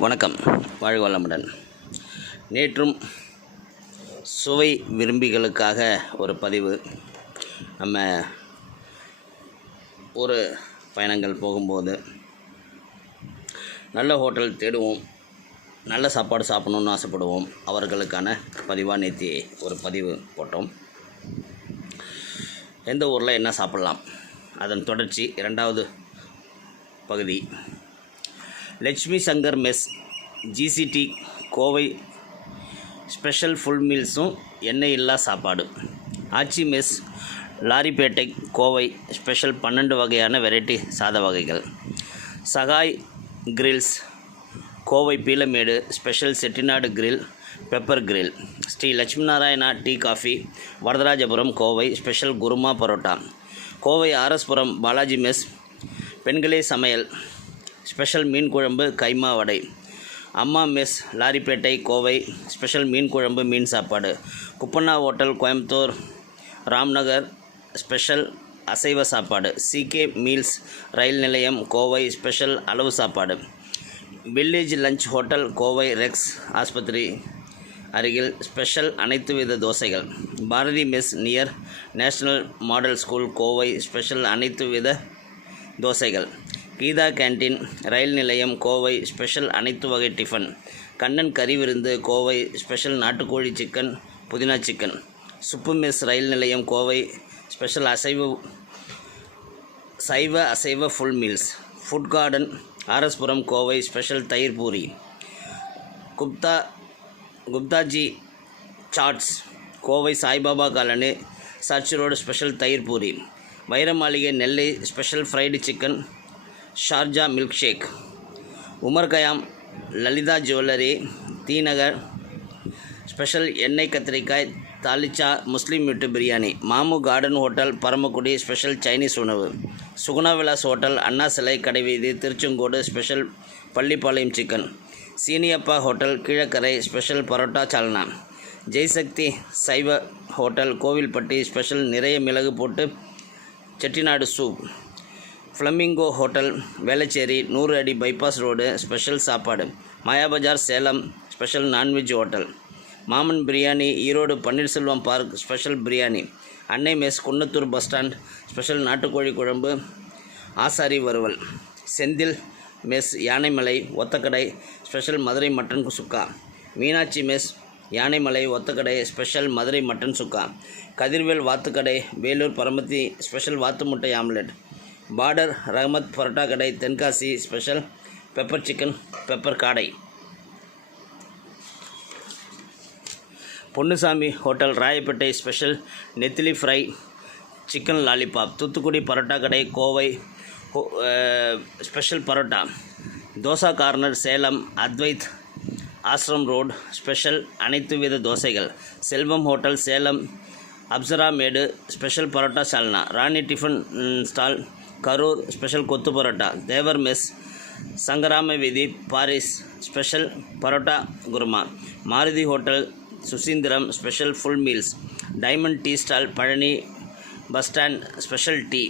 வணக்கம். வாழ்க வளமுடன். நேற்றும் சுவை விரும்பிகளுக்காக ஒரு பதிவு. நம்ம ஒரு பயணங்கள் போகும்போது நல்ல ஹோட்டல் தேடுவோம். நல்ல சாப்பாடு சாப்பிடணுன்னு ஆசைப்படுவோம். அவர்களுக்கான பதிவாக நேற்றி ஒரு பதிவு போட்டோம். எந்த ஊரில் என்ன சாப்பிட்லாம்? அதன் தொடர்ச்சி இரண்டாவது பகுதி. Lakshmi Shankar mess GCT Kovai special full மீல்ஸும் எண்ணெய் இல்லா சாப்பாடு. ஆச்சி மெஸ் லாரிப்பேட்டை கோவை ஸ்பெஷல் பன்னெண்டு வகையான வெரைட்டி சாத வகைகள். Sagai grills Kovai Peelamedu special Chettinad grill pepper grill. Sri Lakshmi Narayana tea coffee Varadarajapuram Kovai special kurma parotta. Kovai RS Puram Balaji mess பெண்களே சமையல். Special மீன் குழம்பு கைமா வடை. அம்மா மெஸ் லாரிப்பேட்டை கோவை. ஸ்பெஷல் மீன் குழம்பு மீன் சாப்பாடு. குப்பண்ணா ஹோட்டல் கோயம்புத்தூர். ராம்நகர் ஸ்பெஷல் அசைவ சாப்பாடு. சிகே மீல்ஸ் ரயில் நிலையம் கோவை. ஸ்பெஷல் அளவு சாப்பாடு. Village lunch hotel Kovai. Rex ஆஸ்பத்திரி அருகில் ஸ்பெஷல் அனைத்து வித தோசைகள். Bharathi mess near National Model School Kovai. Special அனைத்து வித தோசைகள். கீதா கேண்டீன் ரயில் நிலையம் கோவை ஸ்பெஷல் அனைத்து வகை டிஃபன். கண்ணன் கறி விருந்து கோவை ஸ்பெஷல் நாட்டுக்கோழி சிக்கன் புதினா சிக்கன். சுப்பு மெஸ் ரயில் நிலையம் கோவை ஸ்பெஷல் அசைவ சைவ அசைவ full meals food garden RS Puram Kovai special தயிர் puri. Gupta Guptaji chaats Kovai Saibaba colony church road special தயிர் பூரி. வைர மாளிகை Nellai special fried chicken Sharjah milkshake Omar Khayyam Lalitha jewellery T Nagar special எண்ணெய் கத்திரிக்காய் தாலிச்சா முஸ்லீம் வீட்டு biryani Mamu garden hotel Paramakudi special Chinese உணவு Suguna Vilas hotel அண்ணா சிலை கடைவீதி Tiruchengode special Pallipalayam chicken Seeniappa hotel Keelakarai special parotta salna Jaisakthi சைவ hotel Kovilpatti special நிறைய மிளகு போட்டு Chettinad soup. Flamingo hotel Velachery நூறு அடி பைபாஸ் ரோடு ஸ்பெஷல் சாப்பாடு. Mayabazar Salem special non-veg hotel. Maman biryani Erode Panneerselvam park special biryani. Annai mess Kunnathur bus stand special நாட்டுக்கோழி குழம்பு. ஆசாரி வறுவல். Senthil mess Yanaimalai Othakadai special Madurai mutton chukka. Meenakshi mess Yanaimalai Othakadai special Madurai mutton chukka. Kathirvel வாத்துக்கடை Velur Paramathi special வாத்து முட்டை omelette. Border Rahmat parotta கடை Tenkasi special pepper chicken pepper காடை. Ponnusamy hotel Royapettah special நெத்திலி fry chicken lollipop Thoothukudi parotta கடை Kovai special parotta. Dosa corner Salem Advaith Ashram road special அனைத்து வித தோசைகள். Selvam hotel Salem Apsara Medu special parotta salna. Rani tiffin stall Karur special kothu parotta. Thevar mess சங்கராம வீதி Paris special parotta kurma. Maruthi hotel Suchindram special full meals. Diamond tea stall Palani bus stand special tea.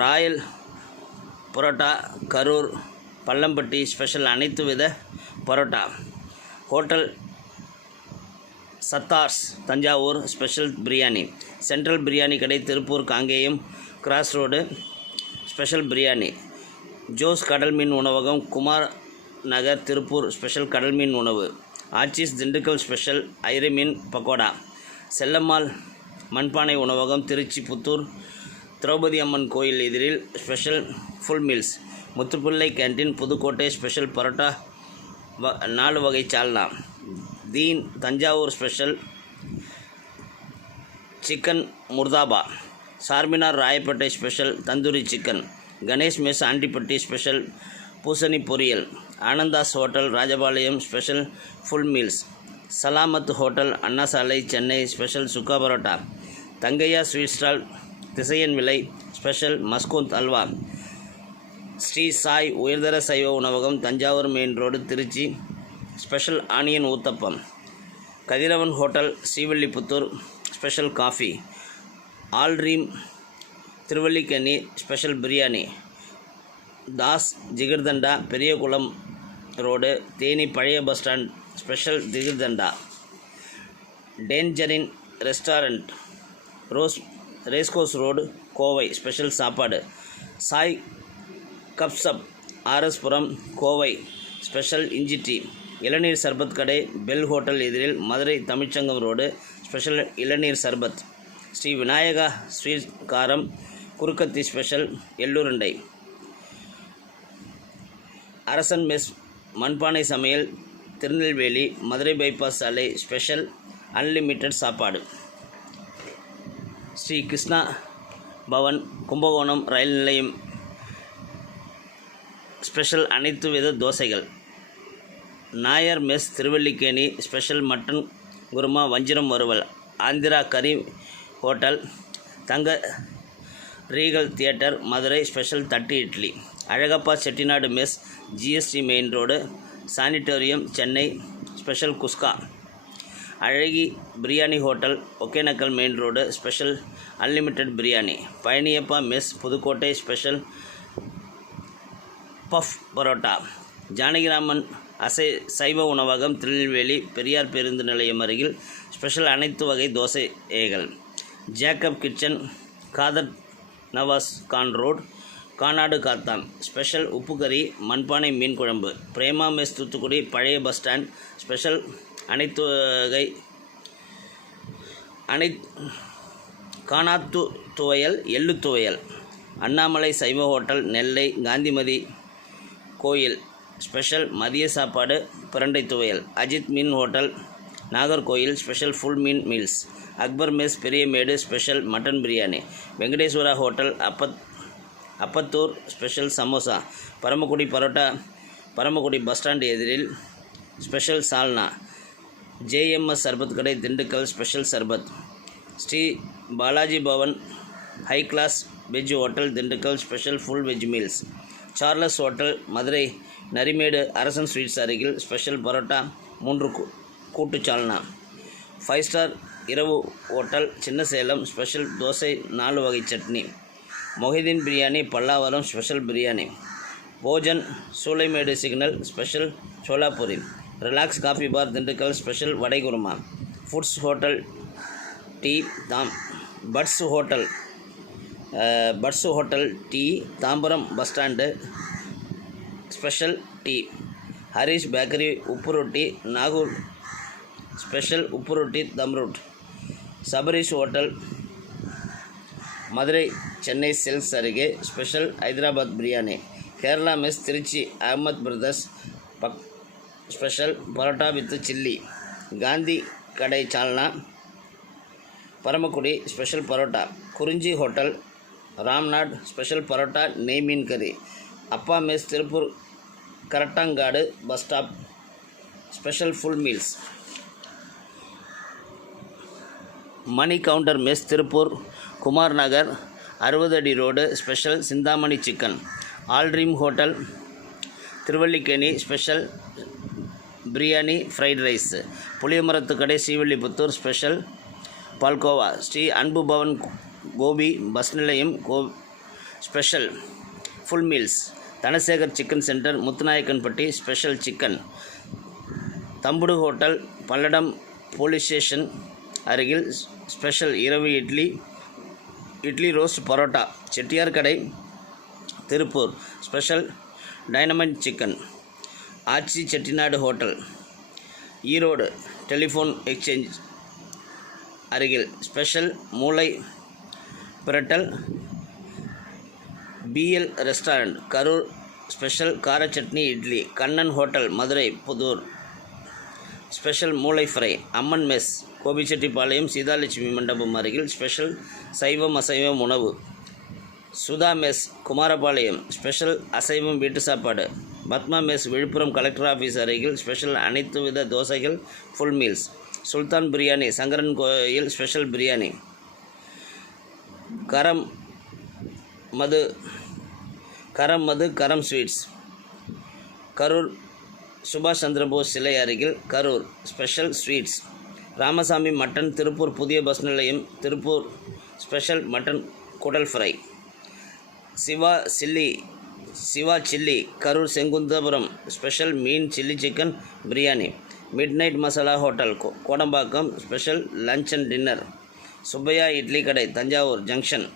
Royal parotta Karur Pallampatti special அனைத்து வித parotta. Hotel Sathar's Thanjavur special biryani. Central biryani கடை Tiruppur Kangeyam cross road special biryani Jose கடல் மீன் உணவகம் குமார் நகர் Tiruppur special கடல் மீன் உணவு ஆச்சிஸ் Dindigul special ஐரி மீன் பக்கோடா செல்லம்மாள் மண்பானை உணவகம் திருச்சி புத்தூர் திரௌபதி அம்மன் கோயில் எதிரில் special full meals Muthupillai canteen Pudukkottai special parotta வ நாலு வகை சால்னா தீன் Thanjavur special chicken murtaba Charminar Royapettah special tandoori chicken Ganesh mess Andipatti special பூசணி பொரியல் Anandas hotel Rajapalayam special full meals Salamath hotel Anna சாலை Chennai special chukka parotta Thangaiah sweet stall Thisayanvilai special மஸ்கோந்த் halwa Sri Sai உயர்தர சைவ உணவகம் Thanjavur main road Tiruchi special onion uthappam Kathiravan hotel Srivilliputhur special coffee ஆல்ரீம் Thiruvallikeni special biryani. Das jigarthanda Periyakulam road Theni பழைய bus stand special திகிர்தண்டா tangerine restaurant ரோஸ் racecourse road Kovai special சாப்பாடு. Sai கப்சப் RS Puram Kovai special இஞ்சி tea. இளநீர் சர்பத் கடை bell hotel எதிரில் மதுரை தமிழ்ச்சங்கம் ரோடு ஸ்பெஷல் இளநீர் சர்பத். ஸ்ரீ விநாயகா ஸ்வீட் காரம் குறுக்கத்தி ஸ்பெஷல் எள்ளுருண்டை. அரசன் மெஸ் மண்பானை சமையல் திருநெல்வேலி மதுரை பைபாஸ் சாலை ஸ்பெஷல் அன்லிமிட்டெட் சாப்பாடு. ஸ்ரீ கிருஷ்ணா பவன் கும்பகோணம் ரயில் நிலையம் ஸ்பெஷல் அனைத்து வித தோசைகள். Nair mess Thiruvallikeni special mutton kurma வஞ்சிரம் வறுவல் ஆந்திரா கறி ஹோட்டல் தங்க ரீகல் தியேட்டர் மதுரை ஸ்பெஷல் தட்டு idli Alagappa Chettinad mess GST main road sanatorium Chennai special kuska அழகி biryani hotel Hogenakkal main road special unlimited biryani Palaniappa mess Pudukkottai special puff parotta Janakiraman அசை சைவ உணவகம் திருநெல்வேலி பெரியார் பேருந்து நிலையம் அருகில் ஸ்பெஷல் அனைத்து வகை dosa ஏகள் Jacob kitchen Khader Nawaz Khan road Kanadukathan special உப்பு கறி மண்பானை மீன் குழம்பு. பிரேமா மெஸ் தூத்துக்குடி பழைய பஸ் ஸ்டாண்ட். ஸ்பெஷல் அனைத்து வகை அனை கானாத்து துவையல் எள்ளு துவையல். அண்ணாமலை சைவ ஹோட்டல் நெல்லை காந்திமதி கோயில். ஸ்பெஷல் மதிய சாப்பாடு பிரண்டை துவையல். அஜித் மீன் ஹோட்டல் நாகர்கோயில் ஸ்பெஷல் ஃபுல் மீன் meals Akbar mess Periyamedu special mutton biryani. Venkateswara hotel அப்பத் Ambattur special samosa. Paramakudi parotta Paramakudi bus stand எதிரில் ஸ்பெஷல் சால்னா. ஜேஎம்எஸ் சர்பத் கடை Dindigul special sharbat. Sri Balaji Bhavan high class veg hotel Dindigul special full veg meals Charles hotel Madurai Narimedu Arasan sweets அருகில் special parotta மூன்று கூட்டுச்சால்னா? கூட்டு salna five star இரவு hotel Chinnasalem special dosa நாலு வகை chutney. Mohideen biryani Pallavaram special biryani. Bhojan Choolaimedu signal special Cholapuri. Relax coffee bar Dindigul special vada kurma. Foods hotel tea தாம். Puts hotel puts hotel tea Tambaram bus stand special tea Harish bakery உப்பு ரொட்டி Nagore special உப்பு ரொட்டி தம் root Sabarish hotel Madurai Chennai silks அருகே special Hyderabad biryani. Kerala mess Trichy Ahmed brothers buck special parotta with chilli. Gandhi கடை salna Paramakudi special parotta. குறிஞ்சி hotel Ramnad special parotta நெய் மீன் கறி. Appa mess Tiruppur Karattangadu bus stop special full meals. Mani Gounder mess Tiruppur Kumar Nagar அறுபது அடி road special Chintamani chicken ஆல்ட்ரீம் hotel Thiruvallikeni special biryani fried rice புளியமரத்து கடை Srivilliputhur special palkova Sri அன்பு Pawan Gobi bus நிலையம் கோ special full meals Dhanasekar chicken centre Muthunaickenpatti special chicken Thambudu hotel Palladam police station அருகில் special இரவு idli idli roast parotta Chettiar கடை Tiruppur. Special dynamite chicken Aachi Chettinad hotel Erode telephone exchange அருகில். Special மூளை பிரட்டல் PL restaurant Karur. Special கார chutney idli Kannan hotel Madurai Pudur. Special மூளை fry Amman mess. Gobichettipalayam Seethalakshmi மண்டபம் அருகில் ஸ்பெஷல் சைவம் அசைவம் உணவு. சுதா மெஸ் குமாரபாளையம் ஸ்பெஷல் அசைவம் வீட்டு சாப்பாடு. Padma mess Villupuram collector office அருகில் ஸ்பெஷல் அனைத்து வித தோசைகள் full meals Sultan biryani Sankarankovil special biryani. Karam Madhu Karam Madhu Karam sweets. Karur சுபாஷ் சந்திரபோஸ் சிலை அருகில் Karur special sweets. Ramasamy mutton Tiruppur புதிய பஸ் நிலையம் திருப்பூர் ஸ்பெஷல் மட்டன் குடல் fry. Siva chilli Siva chilli Karur Senguntharpuram special mean chilli chicken biryani midnight masala hotel go- Kodambakkam special lunch and dinner Subbaiah idli கடை Thanjavur junction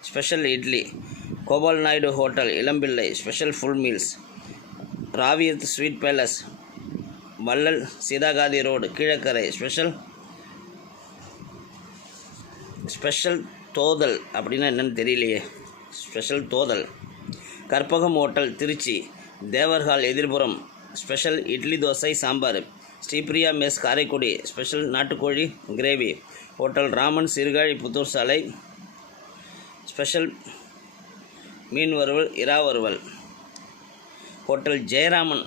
special idli Gopal Naidu hotel Ilampillai special full meals Raviyath sweet palace Vallal Seethakathi road Kilakarai special special thothal அப்படின்னா என்னென்னு தெரியலையே. Special thothal. Karpagam hotel Trichy. Devar hall எதிர்புறம் special idli dosa sambar. Sripriya mess Karaikudi. Special நாட்டுக்கோழி gravy hotel Raman Sirkazhi Puthur சாலை. Special மீன் வறுவல் இரா வறுவல். Hotel Jayaraman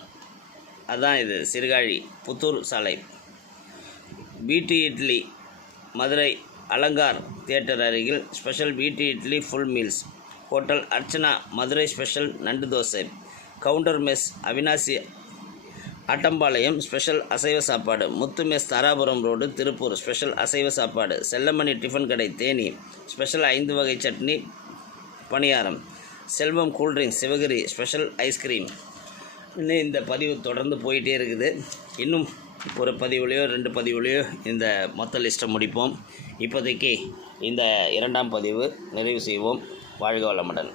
அதான் இது சிறுகாழி புத்தூர் சாலை. பிடி இட்லி மதுரை அலங்கார் தியேட்டர் அருகில் ஸ்பெஷல் பிடி idli full meals. Hotel Archana Madurai special நண்டு தோசை. கவுண்டர் மெஸ் அவினாசி அட்டம்பாளையம் ஸ்பெஷல் அசைவ சாப்பாடு. Muthu mess Dharapuram road Tiruppur special அசைவ சாப்பாடு. செல்லமணி டிஃபன் கடை தேனி. ஸ்பெஷல் ஐந்து வகை chutney paniyaram. Selvam cool drinks Sivagiri special ice cream. இன்னும் இந்த பதிவு தொடர்ந்து போயிட்டே இருக்குது. இன்னும் ஒரு பதிவுலையோ ரெண்டு பதிவுலையோ இந்த மொத்த லிஸ்ட்டை முடிப்போம். இப்போதைக்கு இந்த இரண்டாம் பதிவு நிறைவு செய்வோம். வாழ்க வளமுடன்.